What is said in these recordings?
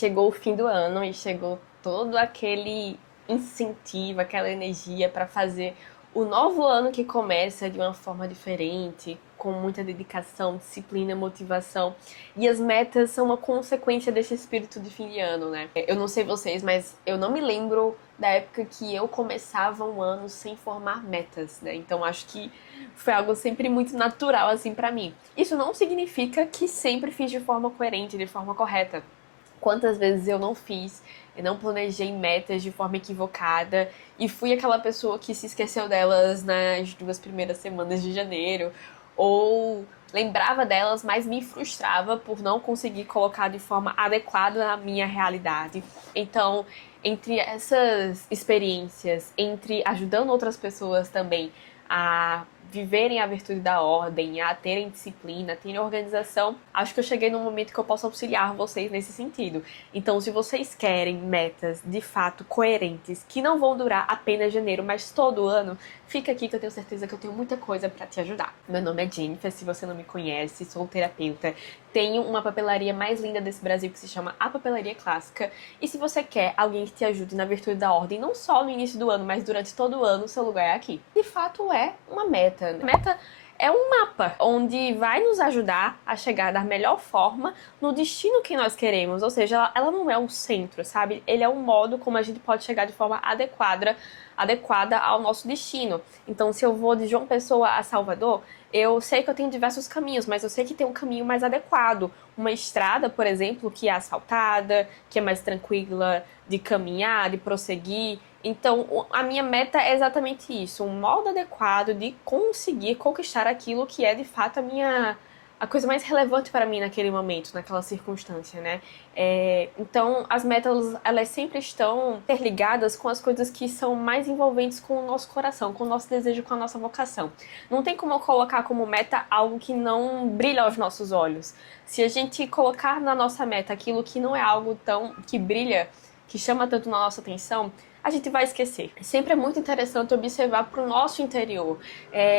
chegou o fim do ano e chegou todo aquele incentivo, aquela energia para fazer o novo ano que começa de uma forma diferente, com muita dedicação, disciplina, motivação. E as metas são uma consequência desse espírito de fim de ano, né? Eu não sei vocês, mas eu não me lembro da época que eu começava um ano sem formar metas, né? Então acho que foi algo sempre muito natural assim para mim. Isso não significa que sempre fiz de forma coerente, de forma correta. Quantas vezes eu não fiz, eu não planejei metas de forma equivocada e fui aquela pessoa que se esqueceu delas nas 2 primeiras semanas de janeiro, ou lembrava delas, mas me frustrava por não conseguir colocar de forma adequada na minha realidade. Então, entre essas experiências, entre ajudando outras pessoas também a viverem a virtude da ordem, a terem disciplina, a terem organização, acho que eu cheguei num momento que eu posso auxiliar vocês nesse sentido. Então, se vocês querem metas de fato coerentes, que não vão durar apenas janeiro, mas todo ano, fica aqui que eu tenho certeza que eu tenho muita coisa pra te ajudar. Meu nome é Jennifer, se você não me conhece, sou terapeuta, tenho uma papelaria mais linda desse Brasil que se chama A Papelaria Clássica, e se você quer alguém que te ajude na virtude da ordem, não só no início do ano, mas durante todo o ano, seu lugar é aqui. De fato, é uma meta. A meta é um mapa onde vai nos ajudar a chegar da melhor forma no destino que nós queremos. Ou seja, ela não é um centro, sabe? Ele é um modo como a gente pode chegar de forma adequada ao nosso destino. Então, se eu vou de João Pessoa a Salvador, eu sei que eu tenho diversos caminhos, mas eu sei que tem um caminho mais adequado. Uma estrada, por exemplo, que é asfaltada, que é mais tranquila de caminhar, de prosseguir. Então, a minha meta é exatamente isso, um modo adequado de conseguir conquistar aquilo que é de fato a coisa mais relevante para mim naquele momento, naquela circunstância, né? Então, as metas, elas sempre estão interligadas com as coisas que são mais envolventes com o nosso coração, com o nosso desejo, com a nossa vocação. Não tem como eu colocar como meta algo que não brilha aos nossos olhos. Se a gente colocar na nossa meta aquilo que não é algo tão que brilha, que chama tanto na nossa atenção, a gente vai esquecer. Sempre é muito interessante observar para o nosso interior,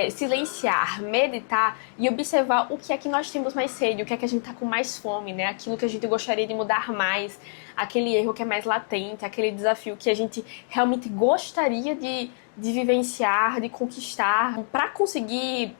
silenciar, meditar e observar o que é que nós temos mais sede, o que é que a gente está com mais fome, né? Aquilo que a gente gostaria de mudar mais, aquele erro que é mais latente, aquele desafio que a gente realmente gostaria de vivenciar, de conquistar. Para conseguir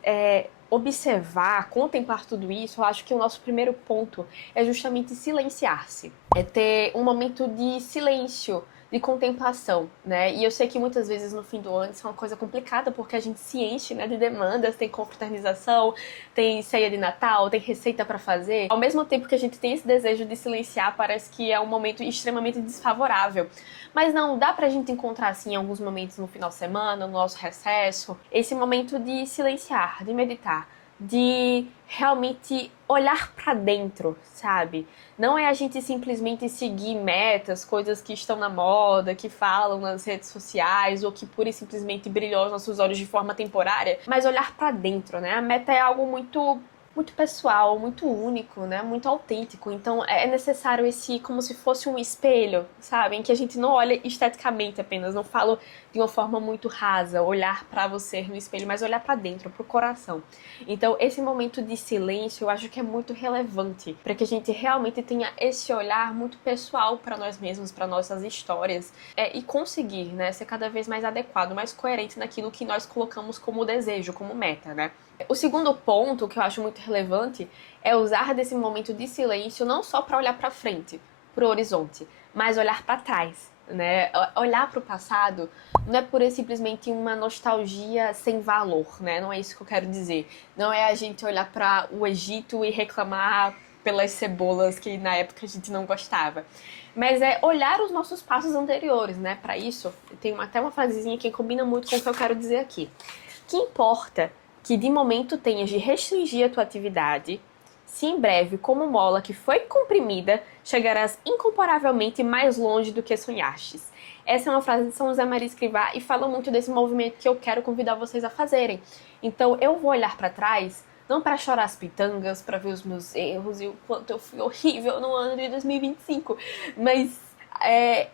observar, contemplar tudo isso, eu acho que o nosso primeiro ponto é justamente silenciar-se. É ter um momento de silêncio, de contemplação, né? E eu sei que muitas vezes no fim do ano isso é uma coisa complicada porque a gente se enche, né, de demandas, tem confraternização, tem ceia de Natal, tem receita para fazer. Ao mesmo tempo que a gente tem esse desejo de silenciar, parece que é um momento extremamente desfavorável. Mas não, dá pra gente encontrar, assim, alguns momentos no final de semana, no nosso recesso, esse momento de silenciar, de meditar, de realmente olhar para dentro, sabe? Não é a gente simplesmente seguir metas, coisas que estão na moda, que falam nas redes sociais ou que pura e simplesmente brilham aos nossos olhos de forma temporária, mas olhar para dentro, né? A meta é algo muito pessoal, muito único, né? Muito autêntico. Então é necessário esse, como se fosse um espelho, sabe? Em que a gente não olha esteticamente apenas, não falo de uma forma muito rasa, olhar para você no espelho, mas olhar para dentro, pro coração. Então esse momento de silêncio eu acho que é muito relevante para que a gente realmente tenha esse olhar muito pessoal para nós mesmos, para nossas histórias, e conseguir, né, ser cada vez mais adequado, mais coerente naquilo que nós colocamos como desejo, como meta, né? O segundo ponto que eu acho muito relevante é usar desse momento de silêncio não só para olhar para frente, para o horizonte, mas olhar para trás, né? Olhar para o passado não é pura e simplesmente uma nostalgia sem valor, né? Não é isso que eu quero dizer. Não é a gente olhar para o Egito e reclamar pelas cebolas que na época a gente não gostava. Mas é olhar os nossos passos anteriores, né? Para isso, tem até uma frasezinha que combina muito com o que eu quero dizer aqui. Que importa que de momento tenhas de restringir a tua atividade, se em breve, como mola que foi comprimida, chegarás incomparavelmente mais longe do que sonhastes. Essa é uma frase de São José Maria Escrivá e fala muito desse movimento que eu quero convidar vocês a fazerem. Então eu vou olhar para trás, não para chorar as pitangas, para ver os meus erros e o quanto eu fui horrível no ano de 2025, mas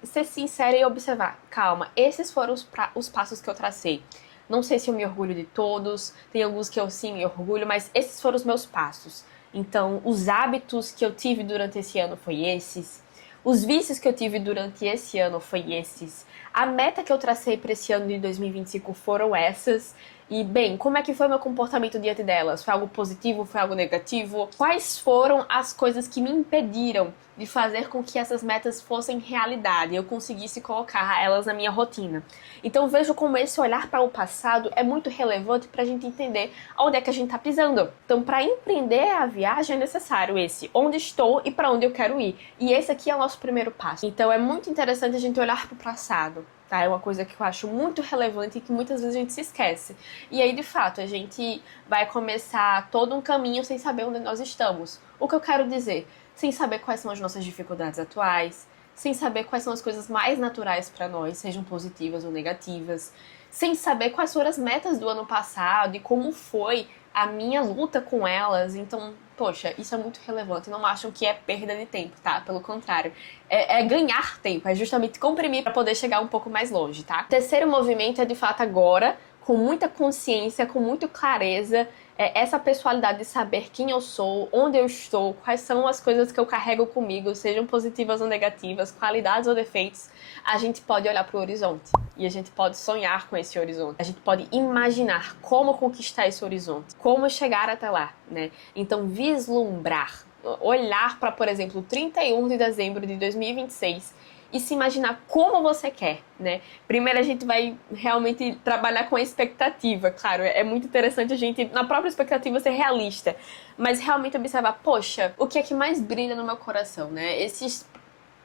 ser sincera e observar, calma, esses foram os passos que eu tracei. Não sei se eu me orgulho de todos, tem alguns que eu sim me orgulho, mas esses foram os meus passos. Então, os hábitos que eu tive durante esse ano foi esses. Os vícios que eu tive durante esse ano foi esses. A meta que eu tracei para esse ano de 2025 foram essas. E, bem, como é que foi meu comportamento diante delas? Foi algo positivo? Foi algo negativo? Quais foram as coisas que me impediram de fazer com que essas metas fossem realidade, eu conseguisse colocar elas na minha rotina? Então vejo como esse olhar para o passado é muito relevante para a gente entender onde é que a gente está pisando. Então, para empreender a viagem é necessário esse onde estou e para onde eu quero ir. E esse aqui é o nosso primeiro passo. Então é muito interessante a gente olhar para o passado. Tá? É uma coisa que eu acho muito relevante e que muitas vezes a gente se esquece. E aí, de fato, a gente vai começar todo um caminho sem saber onde nós estamos. O que eu quero dizer? Sem saber quais são as nossas dificuldades atuais, sem saber quais são as coisas mais naturais para nós, sejam positivas ou negativas, sem saber quais foram as metas do ano passado e como foi a minha luta com elas. Então, poxa, isso é muito relevante. Não acham que é perda de tempo, tá? Pelo contrário. É ganhar tempo, é justamente comprimir para poder chegar um pouco mais longe, tá? O terceiro movimento é de fato agora, com muita consciência, com muita clareza, essa pessoalidade de saber quem eu sou, onde eu estou, quais são as coisas que eu carrego comigo, sejam positivas ou negativas, qualidades ou defeitos, a gente pode olhar para o horizonte e a gente pode sonhar com esse horizonte. A gente pode imaginar como conquistar esse horizonte, como chegar até lá, né? Então, vislumbrar, olhar para, por exemplo, 31 de dezembro de 2026 e se imaginar como você quer, né? Primeiro a gente vai realmente trabalhar com a expectativa, claro, é muito interessante a gente, na própria expectativa, ser realista, mas realmente observar, poxa, o que é que mais brilha no meu coração, né? Esses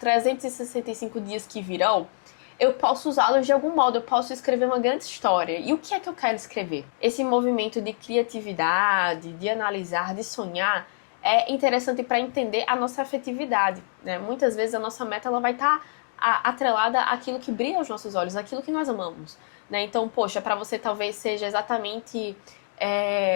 365 dias que virão, eu posso usá-los de algum modo, eu posso escrever uma grande história. E o que é que eu quero escrever? Esse movimento de criatividade, de analisar, de sonhar, é interessante para entender a nossa afetividade, né? Muitas vezes a nossa meta ela vai estar atrelada àquilo que brilha aos nossos olhos, àquilo que nós amamos, né? Então, poxa, para você talvez seja exatamente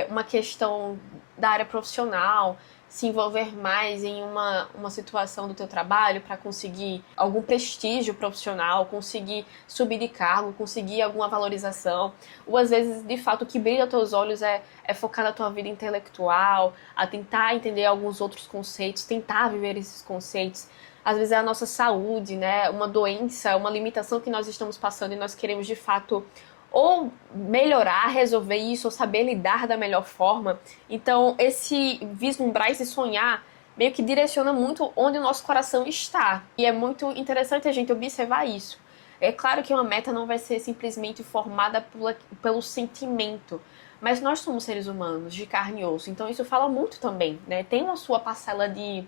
uma questão da área profissional, se envolver mais em uma situação do teu trabalho para conseguir algum prestígio profissional, conseguir subir de cargo, conseguir alguma valorização. Ou às vezes, de fato, o que brilha aos teus olhos é focar na tua vida intelectual, a tentar entender alguns outros conceitos, tentar viver esses conceitos. Às vezes é a nossa saúde, né? Uma doença, uma limitação que nós estamos passando e nós queremos, de fato, ou melhorar, resolver isso, ou saber lidar da melhor forma. Então, esse vislumbrar, esse sonhar, meio que direciona muito onde o nosso coração está. E é muito interessante a gente observar isso. É claro que uma meta não vai ser simplesmente formada pelo sentimento, mas nós somos seres humanos, de carne e osso, então isso fala muito também, né? Tem uma sua parcela de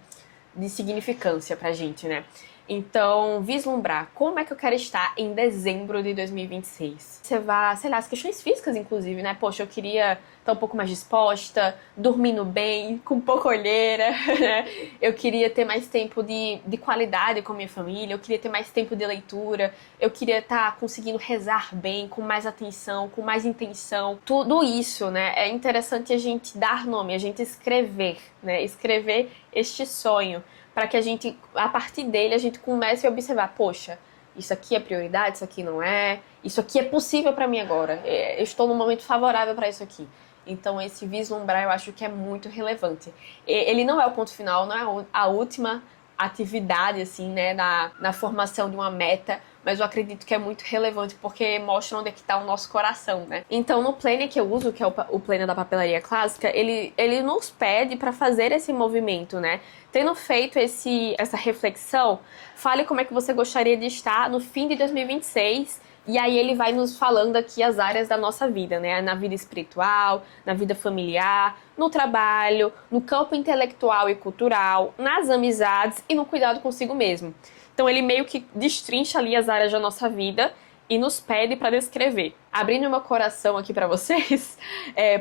significância pra gente, né? Então, vislumbrar como é que eu quero estar em dezembro de 2026. Você vai, sei lá, as questões físicas, inclusive, né? Poxa, eu queria estar um pouco mais disposta, dormindo bem, com pouca olheira, né? Eu queria ter mais tempo de qualidade com a minha família, eu queria ter mais tempo de leitura, eu queria estar conseguindo rezar bem, com mais atenção, com mais intenção. Tudo isso, né? É interessante a gente dar nome, a gente escrever, né? Escrever este sonho, para que a gente, a partir dele, a gente comece a observar, poxa, isso aqui é prioridade, isso aqui não é, isso aqui é possível para mim agora, eu estou num momento favorável para isso aqui. Então esse vislumbrar eu acho que é muito relevante. Ele não é o ponto final, não é a última atividade, assim, né, na formação de uma meta, mas eu acredito que é muito relevante porque mostra onde é que está o nosso coração, né? Então, no planner que eu uso, que é o planner da papelaria clássica, ele nos pede para fazer esse movimento, né? Tendo feito essa reflexão, fale como é que você gostaria de estar no fim de 2026. E aí ele vai nos falando aqui as áreas da nossa vida, né? Na vida espiritual, na vida familiar, no trabalho, no campo intelectual e cultural, nas amizades e no cuidado consigo mesmo. Então ele meio que destrincha ali as áreas da nossa vida e nos pede para descrever. Abrindo meu coração aqui para vocês,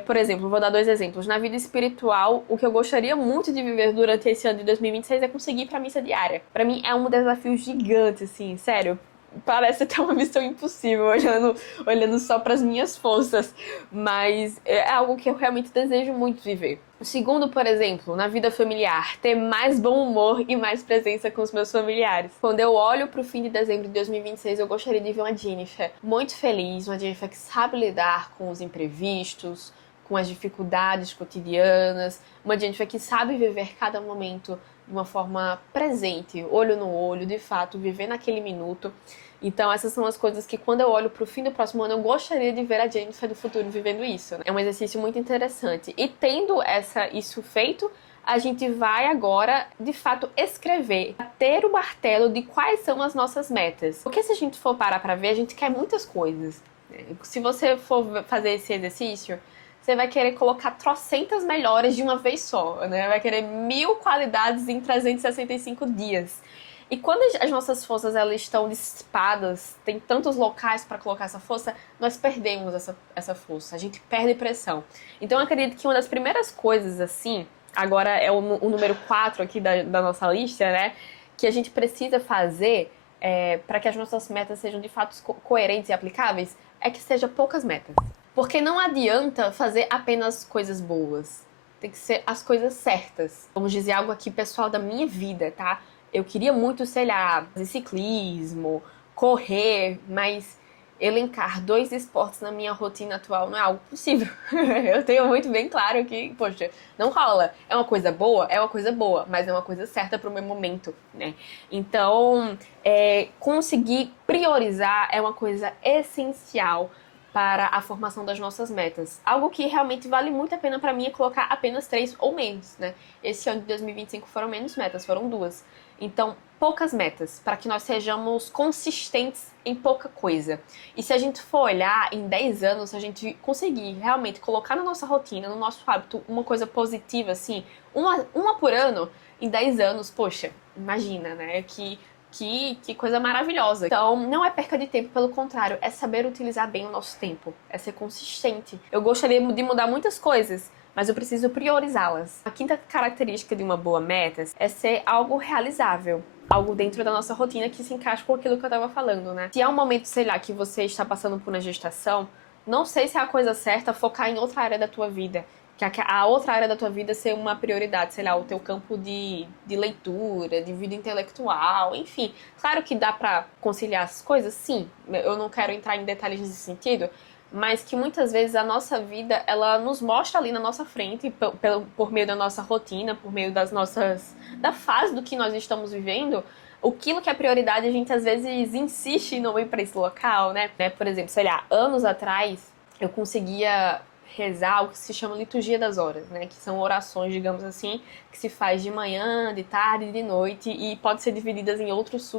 por exemplo, vou dar dois exemplos. Na vida espiritual, o que eu gostaria muito de viver durante esse ano de 2026 é conseguir ir para a missa diária. Para mim é um desafio gigante, assim, sério. Parece até uma missão impossível, olhando só para as minhas forças, mas é algo que eu realmente desejo muito viver. O segundo, por exemplo, na vida familiar, ter mais bom humor e mais presença com os meus familiares. Quando eu olho para o fim de dezembro de 2026, eu gostaria de ver uma Jennifer muito feliz, uma Jennifer que sabe lidar com os imprevistos, com as dificuldades cotidianas, uma Jennifer que sabe viver cada momento de uma forma presente, olho no olho, de fato, viver naquele minuto. Então essas são as coisas que quando eu olho pro fim do próximo ano, eu gostaria de ver a Jennifer do futuro vivendo isso, né? É um exercício muito interessante. E tendo isso feito, a gente vai agora, de fato, escrever, ter o martelo de quais são as nossas metas. Porque se a gente for parar pra ver, a gente quer muitas coisas. Se você for fazer esse exercício, você vai querer colocar trocentas melhores de uma vez só, né? Vai querer 1000 qualidades em 365 dias. E quando as nossas forças elas estão dissipadas, tem tantos locais para colocar essa força, nós perdemos essa força, a gente perde pressão. Então eu acredito que uma das primeiras coisas, assim, agora é o número 4 aqui da nossa lista, né? Que a gente precisa fazer para que as nossas metas sejam de fato coerentes e aplicáveis, é que seja poucas metas. Porque não adianta fazer apenas coisas boas. Tem que ser as coisas certas. Vamos dizer algo aqui pessoal da minha vida, tá? Eu queria muito, sei lá, fazer ciclismo, correr, mas elencar 2 esportes na minha rotina atual não é algo possível. Eu tenho muito bem claro que, poxa, não rola. É uma coisa boa? É uma coisa boa, mas é uma coisa certa pro meu momento, né? Então, conseguir priorizar é uma coisa essencial para a formação das nossas metas. Algo que realmente vale muito a pena para mim é colocar apenas 3 ou menos, né? Esse ano de 2025 foram menos metas, foram 2. Então, poucas metas, para que nós sejamos consistentes em pouca coisa. E se a gente for olhar em 10 anos, se a gente conseguir realmente colocar na nossa rotina, no nosso hábito, uma coisa positiva, assim, uma por ano, em 10 anos, poxa, imagina, né? Que coisa maravilhosa. Então, não é perca de tempo, pelo contrário, é saber utilizar bem o nosso tempo, é ser consistente. Eu gostaria de mudar muitas coisas, mas eu preciso priorizá-las. A quinta característica de uma boa meta é ser algo realizável. Algo dentro da nossa rotina que se encaixa com aquilo que eu tava falando, né? Se é um momento, sei lá, que você está passando por uma gestação, não sei se é a coisa certa focar em outra área da tua vida. Que a outra área da tua vida ser uma prioridade, sei lá, o teu campo de leitura, de vida intelectual, enfim. Claro que dá pra conciliar as coisas, sim. Eu não quero entrar em detalhes nesse sentido, mas que muitas vezes a nossa vida, ela nos mostra ali na nossa frente, por meio da nossa rotina, por meio da fase do que nós estamos vivendo, aquilo que é prioridade, a gente às vezes insiste em não ir pra esse local, né? Por exemplo, sei lá, anos atrás, eu conseguia rezar o que se chama liturgia das horas, né? Que são orações, digamos assim, que se faz de manhã, de tarde, de noite e pode ser divididas em outros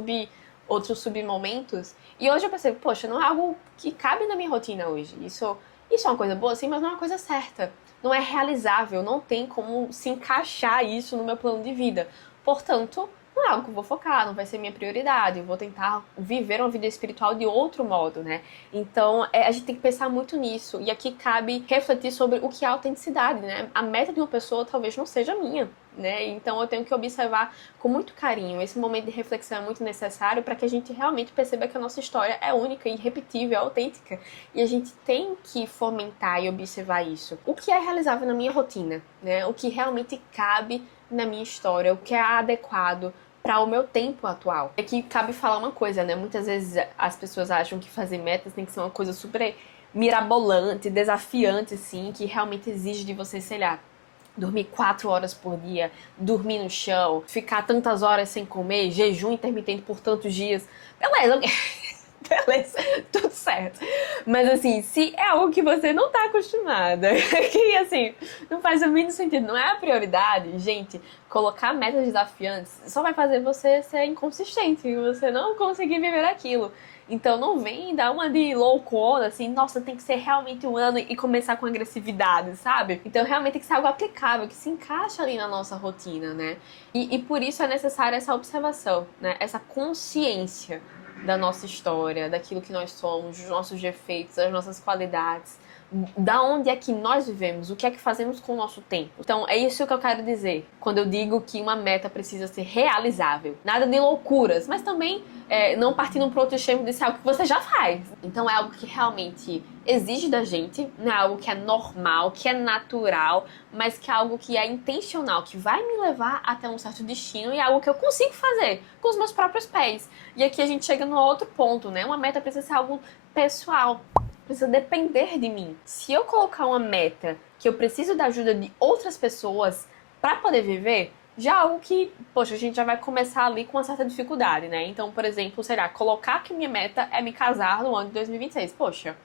submomentos. E hoje eu percebo, poxa, não é algo que cabe na minha rotina hoje. Isso é uma coisa boa, sim, mas não é uma coisa certa. Não é realizável, não tem como se encaixar isso no meu plano de vida. Portanto, não é algo que eu vou focar, não vai ser minha prioridade. Eu vou tentar viver uma vida espiritual de outro modo, né? Então, a gente tem que pensar muito nisso. E aqui cabe refletir sobre o que é autenticidade, né? A meta de uma pessoa talvez não seja a minha, né? Então, eu tenho que observar com muito carinho. Esse momento de reflexão é muito necessário para que a gente realmente perceba que a nossa história é única, irrepetível, autêntica. E a gente tem que fomentar e observar isso. O que é realizável na minha rotina, né? O que realmente cabe na minha história, o que é adequado para o meu tempo atual. Aqui cabe falar uma coisa, né? Muitas vezes as pessoas acham que fazer metas tem que ser uma coisa super mirabolante, desafiante, assim, que realmente exige de você, sei lá, dormir 4 horas por dia, dormir no chão, ficar tantas horas sem comer, jejum intermitente por tantos dias. Beleza, beleza, tudo certo. Mas assim, se é algo que você não tá acostumada, que assim, não faz o mínimo sentido, não é a prioridade, gente, colocar metas desafiantes só vai fazer você ser inconsistente, você não conseguir viver aquilo. Então não vem dar uma de loucona, assim, nossa, tem que ser realmente um ano e começar com agressividade, sabe? Então realmente tem que ser algo aplicável, que se encaixa ali na nossa rotina, né? E por isso é necessária essa observação, né? Essa consciência da nossa história, daquilo que nós somos, dos nossos defeitos, das nossas qualidades, da onde é que nós vivemos, o que é que fazemos com o nosso tempo. Então é isso que eu quero dizer quando eu digo que uma meta precisa ser realizável. Nada de loucuras, mas também não partindo para outro extremo de ser algo que você já faz. Então é algo que realmente exige da gente, não é algo que é normal, que é natural, mas que é algo que é intencional, que vai me levar até um certo destino e é algo que eu consigo fazer com os meus próprios pés. E aqui a gente chega no outro ponto, né? Uma meta precisa ser algo pessoal, precisa depender de mim. Se eu colocar uma meta que eu preciso da ajuda de outras pessoas para poder viver, já algo que, poxa, a gente já vai começar ali com uma certa dificuldade, né? Então, por exemplo, sei lá, colocar que minha meta é me casar no ano de 2026. Poxa,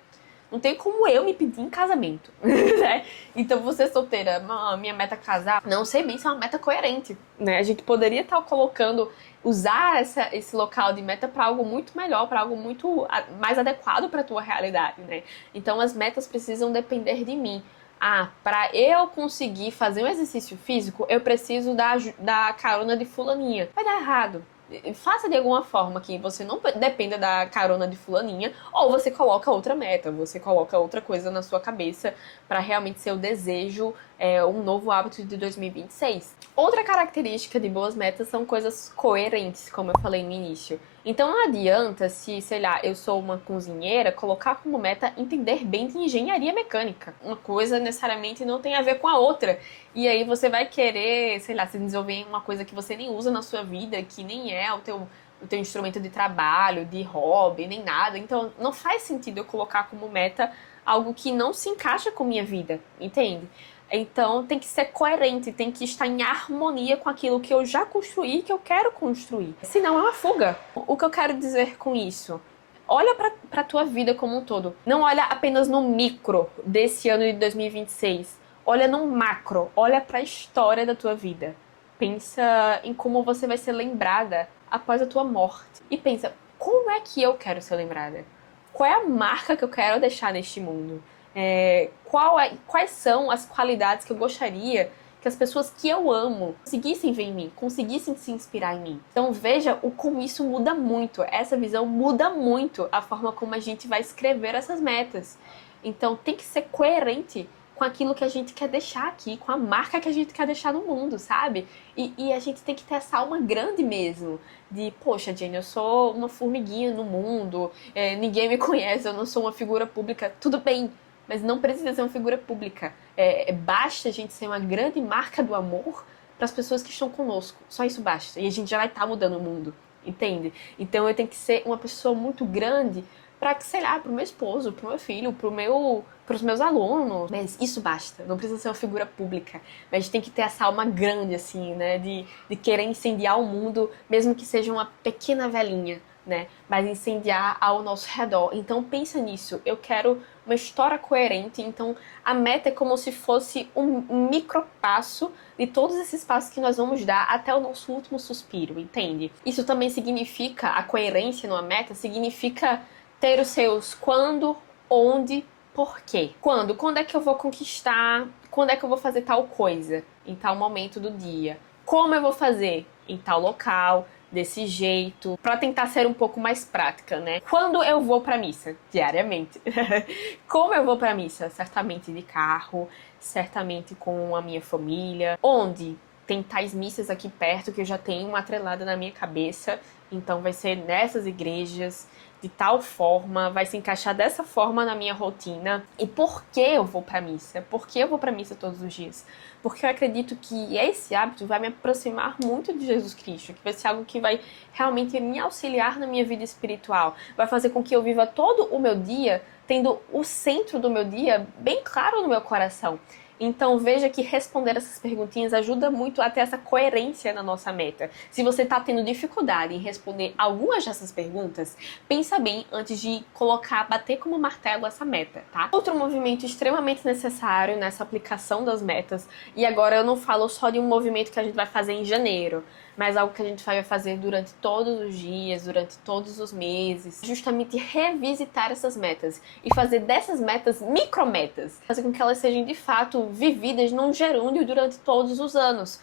não tem como eu me pedir em casamento, né? Então, você solteira, minha meta é casar, não sei bem se é uma meta coerente, né? A gente poderia estar colocando, usar esse local de meta para algo muito melhor, para algo muito mais adequado para a tua realidade, né? Então, as metas precisam depender de mim. Ah, para eu conseguir fazer um exercício físico, eu preciso da carona de fulaninha. Vai dar errado. Faça de alguma forma que você não dependa da carona de fulaninha, ou você coloca outra meta, você coloca outra coisa na sua cabeça para realmente ser o desejo, um novo hábito de 2026. Outra característica de boas metas são coisas coerentes, como eu falei no início. Então não adianta se, sei lá, eu sou uma cozinheira, colocar como meta entender bem de engenharia mecânica. Uma coisa necessariamente não tem a ver com a outra. E aí você vai querer, sei lá, se desenvolver em uma coisa que você nem usa na sua vida, que nem é o teu instrumento de trabalho, de hobby, nem nada. Então não faz sentido eu colocar como meta algo que não se encaixa com minha vida, entende? Então tem que ser coerente, tem que estar em harmonia com aquilo que eu já construí, que eu quero construir. Senão é uma fuga. O que eu quero dizer com isso? Olha para a tua vida como um todo. Não olha apenas no micro desse ano de 2026. Olha no macro. Olha para a história da tua vida. Pensa em como você vai ser lembrada após a tua morte. E pensa, como é que eu quero ser lembrada? Qual é a marca que eu quero deixar neste mundo? Quais são as qualidades que eu gostaria que as pessoas que eu amo conseguissem ver em mim, conseguissem se inspirar em mim. Então veja como isso muda muito, essa visão muda muito a forma como a gente vai escrever essas metas. Então tem que ser coerente com aquilo que a gente quer deixar aqui, com a marca que a gente quer deixar no mundo, sabe? E a gente tem que ter essa alma grande mesmo, de, poxa, Jenny, eu sou uma formiguinha no mundo, ninguém me conhece, eu não sou uma figura pública, tudo bem, mas não precisa ser uma figura pública. Basta a gente ser uma grande marca do amor para as pessoas que estão conosco. Só isso basta. E a gente já vai estar mudando o mundo, entende? Então eu tenho que ser uma pessoa muito grande para que, sei lá, pro meu esposo, pro meu filho, pros meus alunos. Mas isso basta. Não precisa ser uma figura pública. Mas a gente tem que ter essa alma grande, assim, né? De querer incendiar o mundo, mesmo que seja uma pequena velhinha, né? Mas incendiar ao nosso redor. Então pensa nisso. Eu quero uma história coerente. Então a meta é como se fosse um micro passo de todos esses passos que nós vamos dar até o nosso último suspiro, entende? Isso também significa, a coerência numa meta significa ter os seus quando, onde, por quê. Quando é que eu vou conquistar? Quando é que eu vou fazer tal coisa? Em tal momento do dia. Como eu vou fazer? Em tal local, desse jeito, para tentar ser um pouco mais prática, né? Quando eu vou para missa? Diariamente. Como eu vou para missa? Certamente de carro, certamente com a minha família. Onde? Tem tais missas aqui perto que eu já tenho uma atrelada na minha cabeça, então vai ser nessas igrejas, de tal forma, vai se encaixar dessa forma na minha rotina. E por que eu vou pra missa? Por que eu vou pra missa todos os dias? Porque eu acredito que esse hábito vai me aproximar muito de Jesus Cristo, que vai ser algo que vai realmente me auxiliar na minha vida espiritual. Vai fazer com que eu viva todo o meu dia tendo o centro do meu dia bem claro no meu coração. Então veja que responder essas perguntinhas ajuda muito a ter essa coerência na nossa meta. Se você está tendo dificuldade em responder algumas dessas perguntas, pensa bem antes de bater como martelo essa meta, tá? Outro movimento extremamente necessário nessa aplicação das metas, e agora eu não falo só de um movimento que a gente vai fazer em janeiro, mas algo que a gente vai fazer durante todos os dias, durante todos os meses, justamente revisitar essas metas e fazer dessas metas micrometas, fazer com que elas sejam de fato vividas num gerúndio durante todos os anos,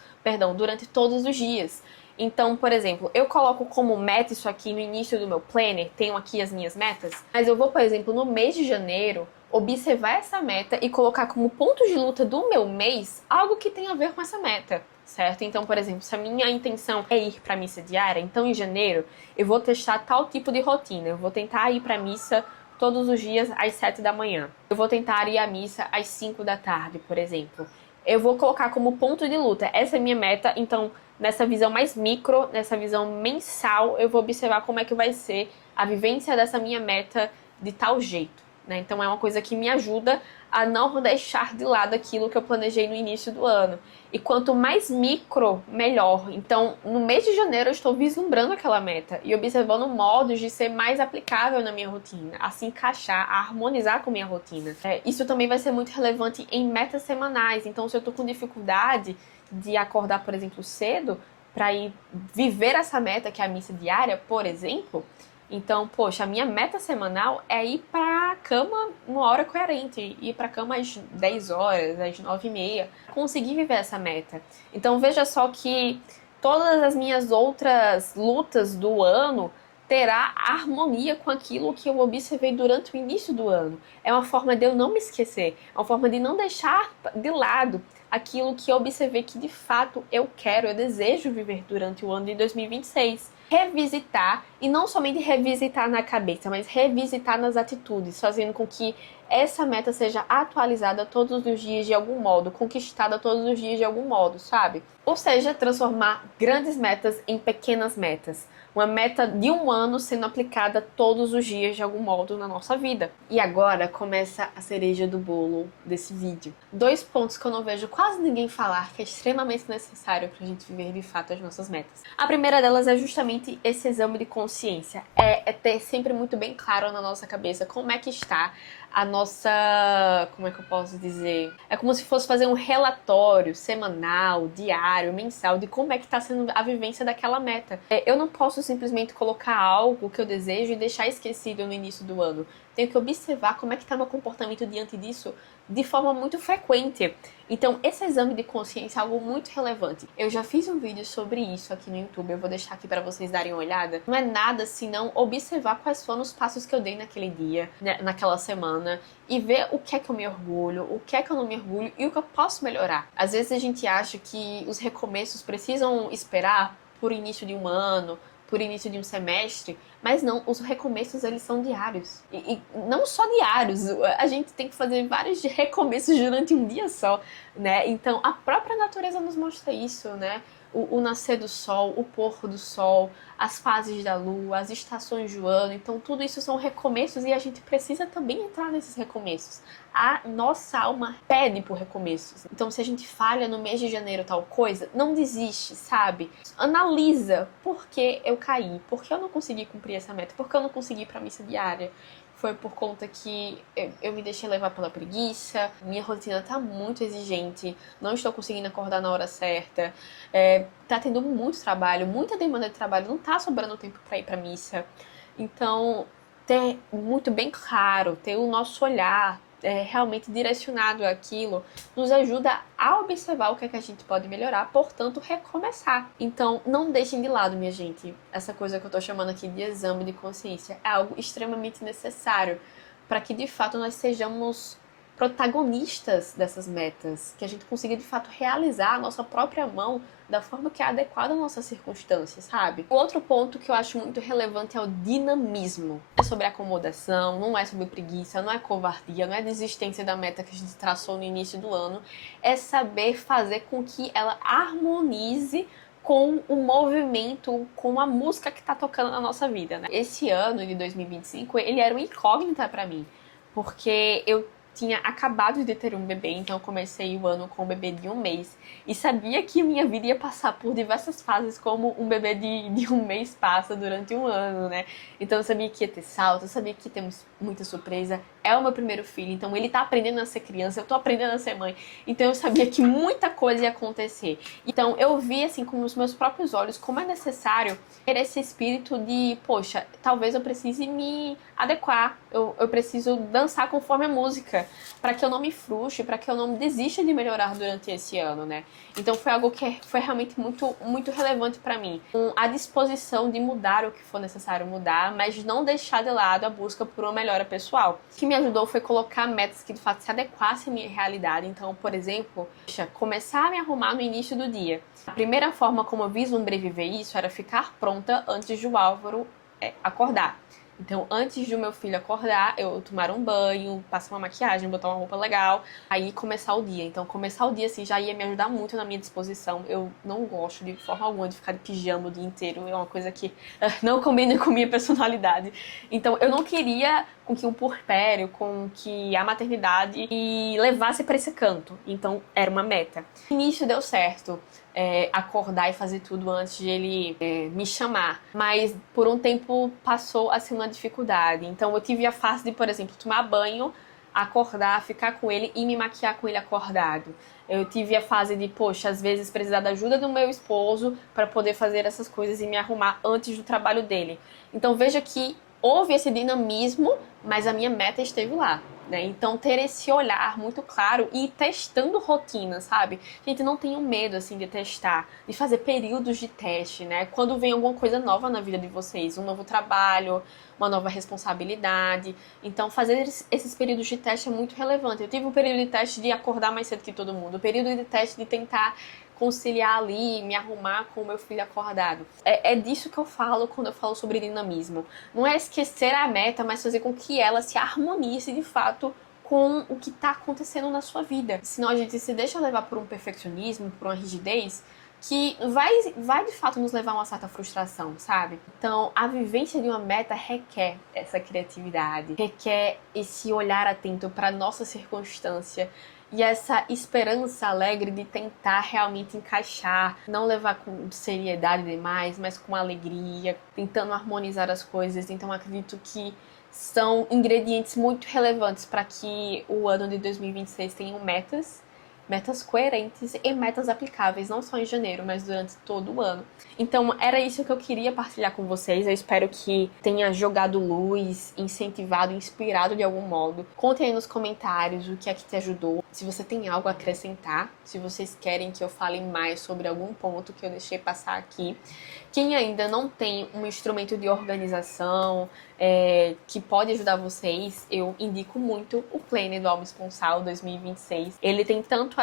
durante todos os dias. Então, por exemplo, eu coloco como meta isso aqui no início do meu planner, tenho aqui as minhas metas, mas eu vou, por exemplo, no mês de janeiro, observar essa meta e colocar como ponto de luta do meu mês algo que tem a ver com essa meta, certo? Então, por exemplo, se a minha intenção é ir para a missa diária, então em janeiro eu vou testar tal tipo de rotina. Eu vou tentar ir para a missa todos os dias às 7 da manhã. Eu vou tentar ir à missa às 5 da tarde, por exemplo. Eu vou colocar como ponto de luta. Essa é a minha meta, então nessa visão mais micro, nessa visão mensal, eu vou observar como é que vai ser a vivência dessa minha meta de tal jeito, né? Então é uma coisa que me ajuda a não deixar de lado aquilo que eu planejei no início do ano. E quanto mais micro, melhor. Então, no mês de janeiro, eu estou vislumbrando aquela meta e observando modos de ser mais aplicável na minha rotina, a se encaixar, a harmonizar com a minha rotina. Isso também vai ser muito relevante em metas semanais. Então, se eu estou com dificuldade de acordar, por exemplo, cedo, para ir viver essa meta, que é a missa diária, por exemplo, então, poxa, a minha meta semanal é ir pra cama uma hora coerente, ir pra cama às 10 horas, às 9h30, conseguir viver essa meta. Então, veja só que todas as minhas outras lutas do ano terá harmonia com aquilo que eu observei durante o início do ano. É uma forma de eu não me esquecer, é uma forma de não deixar de lado aquilo que eu observei que de fato eu quero, eu desejo viver durante o ano de 2026. Revisitar, e não somente revisitar na cabeça, mas revisitar nas atitudes, fazendo com que essa meta seja atualizada todos os dias de algum modo, conquistada todos os dias de algum modo, sabe? Ou seja, transformar grandes metas em pequenas metas. Uma meta de um ano sendo aplicada todos os dias de algum modo na nossa vida. E agora começa a cereja do bolo desse vídeo. 2 pontos que eu não vejo quase ninguém falar que é extremamente necessário pra gente viver de fato as nossas metas. A primeira delas é justamente esse exame de consciência. É ter sempre muito bem claro na nossa cabeça como é que está a nossa... como é que eu posso dizer? É como se fosse fazer um relatório semanal, diário, mensal, de como é que está sendo a vivência daquela meta. Eu não posso simplesmente colocar algo que eu desejo e deixar esquecido no início do ano. Tenho que observar como é que está meu comportamento diante disso de forma muito frequente. Então, esse exame de consciência é algo muito relevante. Eu já fiz um vídeo sobre isso aqui no YouTube, eu vou deixar aqui para vocês darem uma olhada. Não é nada senão observar quais foram os passos que eu dei naquele dia, né, naquela semana, e ver o que é que eu me orgulho, o que é que eu não me orgulho e o que eu posso melhorar. Às vezes a gente acha que os recomeços precisam esperar por início de um ano, por início de um semestre, mas não, os recomeços eles são diários. E não só diários, a gente tem que fazer vários recomeços durante um dia só, né? Então a própria natureza nos mostra isso, né? O nascer do sol, o pôr do sol, as fases da lua, as estações do ano. Então tudo isso são recomeços e a gente precisa também entrar nesses recomeços. A nossa alma pede por recomeços. Então se a gente falha no mês de janeiro tal coisa, não desiste, sabe? Analisa por que eu caí, por que eu não consegui cumprir essa meta, por que eu não consegui ir pra missa diária. Foi por conta que eu me deixei levar pela preguiça, minha rotina tá muito exigente, não estou conseguindo acordar na hora certa, tá tendo muito trabalho, muita demanda de trabalho, não tá sobrando tempo pra ir pra missa. Então, ter muito bem claro, ter o nosso olhar realmente direcionado àquilo, nos ajuda a observar o que é que a gente pode melhorar, portanto, recomeçar. Então, não deixem de lado, minha gente, essa coisa que eu tô chamando aqui de exame de consciência. É algo extremamente necessário para que, de fato, nós sejamos protagonistas dessas metas, que a gente consiga, de fato, realizar a nossa própria mão da forma que é adequada às nossas circunstâncias, sabe? O outro ponto que eu acho muito relevante é o dinamismo. É sobre acomodação, não é sobre preguiça, não é covardia, não é desistência da meta que a gente traçou no início do ano. É saber fazer com que ela harmonize com o movimento, com a música que tá tocando na nossa vida, né? Esse ano de 2025, ele era uma incógnita pra mim, porque eu tinha acabado de ter um bebê, então eu comecei o ano com um bebê de 1 mês. E sabia que minha vida ia passar por diversas fases, como um bebê de 1 mês passa durante um ano, né? Então eu sabia que ia ter salto, eu sabia que ia ter muita surpresa. É o meu primeiro filho, então ele tá aprendendo a ser criança, eu tô aprendendo a ser mãe. Então eu sabia que muita coisa ia acontecer. Então eu vi, assim, com os meus próprios olhos, como é necessário ter esse espírito de, poxa, talvez eu precise me adequar, eu preciso dançar conforme a música, para que eu não me frustre, para que eu não desista de melhorar durante esse ano, né? Então foi algo que foi realmente muito, muito relevante para mim. Com a disposição de mudar o que for necessário mudar, mas não deixar de lado a busca por uma melhora pessoal. O que me ajudou foi colocar metas que de fato se adequassem à minha realidade. Então, por exemplo, começar a me arrumar no início do dia. A primeira forma como eu vislumbrei viver isso era ficar pronta antes do Álvaro acordar. Então, antes de o meu filho acordar, eu tomar um banho, passar uma maquiagem, botar uma roupa legal, aí começar o dia. Então, começar o dia, assim, já ia me ajudar muito na minha disposição. Eu não gosto de forma alguma de ficar de pijama o dia inteiro. É uma coisa que não combina com minha personalidade. Então, eu não queria com que um puerpério, com que a maternidade me levasse para esse canto. Então, era uma meta. No início deu certo. Acordar e fazer tudo antes de ele me chamar. Mas por um tempo passou a ser uma dificuldade. Então eu tive a fase de, por exemplo, tomar banho, acordar, ficar com ele e me maquiar com ele acordado. Eu tive a fase de, poxa, às vezes precisar da ajuda do meu esposo para poder fazer essas coisas e me arrumar antes do trabalho dele. Então veja que houve esse dinamismo, mas a minha meta esteve lá. Né? Então ter esse olhar muito claro e ir testando rotinas, sabe? Gente, não tenham medo assim de testar, de fazer períodos de teste, né? Quando vem alguma coisa nova na vida de vocês, um novo trabalho, uma nova responsabilidade. Então fazer esses períodos de teste é muito relevante. Eu tive um período de teste de acordar mais cedo que todo mundo, um período de teste de tentar conciliar ali, me arrumar com o meu filho acordado. É disso que eu falo quando eu falo sobre dinamismo. Não é esquecer a meta, mas fazer com que ela se harmonize de fato com o que está acontecendo na sua vida. Senão a gente se deixa levar por um perfeccionismo, por uma rigidez, que vai de fato nos levar a uma certa frustração, sabe? Então, a vivência de uma meta requer essa criatividade, requer esse olhar atento para a nossa circunstância, e essa esperança alegre de tentar realmente encaixar, não levar com seriedade demais, mas com alegria, tentando harmonizar as coisas. Então acredito que são ingredientes muito relevantes para que o ano de 2026 tenham metas coerentes e metas aplicáveis, não só em janeiro, mas durante todo o ano. Então, era isso que eu queria partilhar com vocês. Eu espero que tenha jogado luz, incentivado, inspirado de algum modo. Contem aí nos comentários o que é que te ajudou. Se você tem algo a acrescentar, se vocês querem que eu fale mais sobre algum ponto que eu deixei passar aqui. Quem ainda não tem um instrumento de organização que pode ajudar vocês, eu indico muito o Planner do Alma Esponsal 2026. Ele tem tanto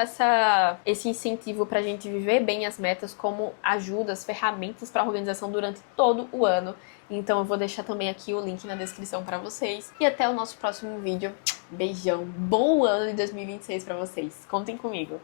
esse incentivo para a gente viver bem as metas, como ajuda, as ferramentas para organização durante todo o ano. Então eu vou deixar também aqui o link na descrição para vocês. E até o nosso próximo vídeo. Beijão, bom ano de 2026 para vocês. Contem comigo.